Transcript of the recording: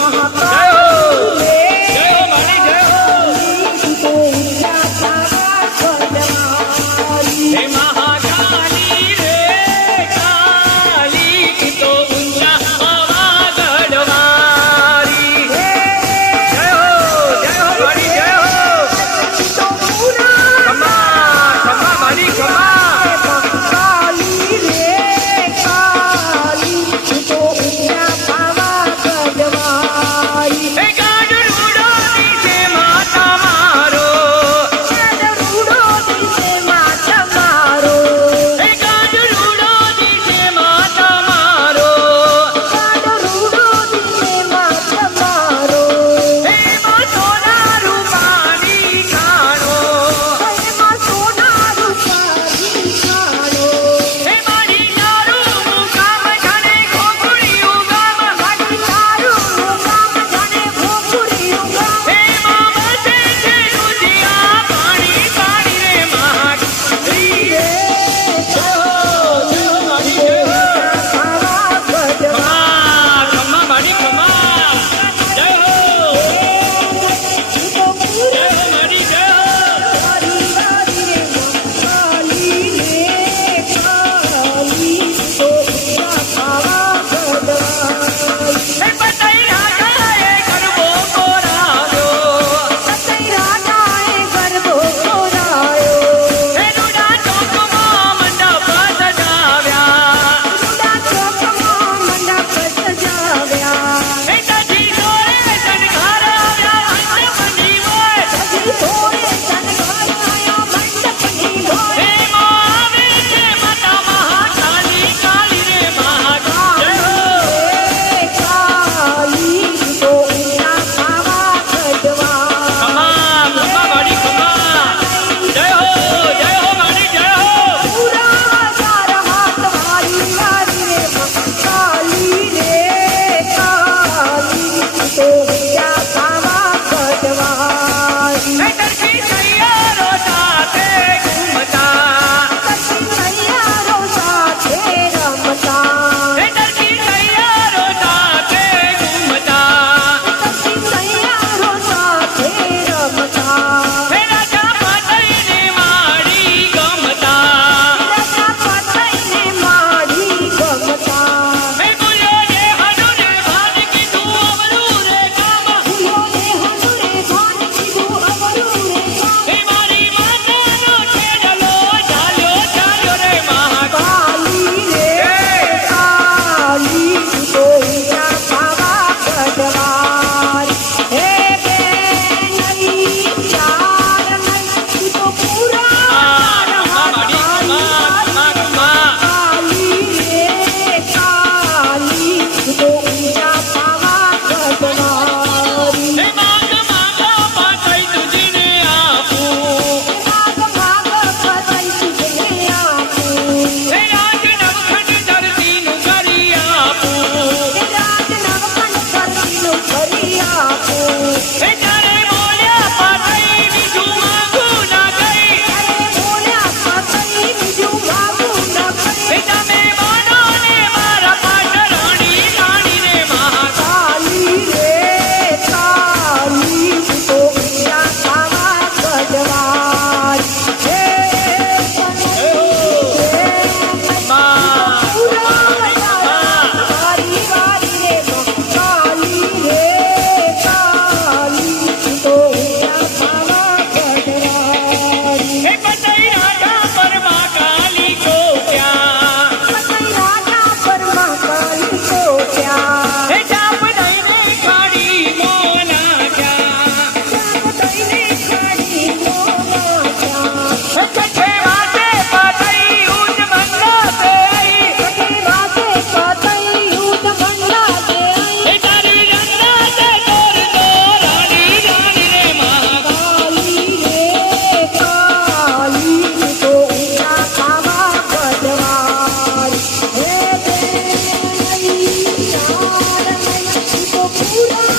महता Woo!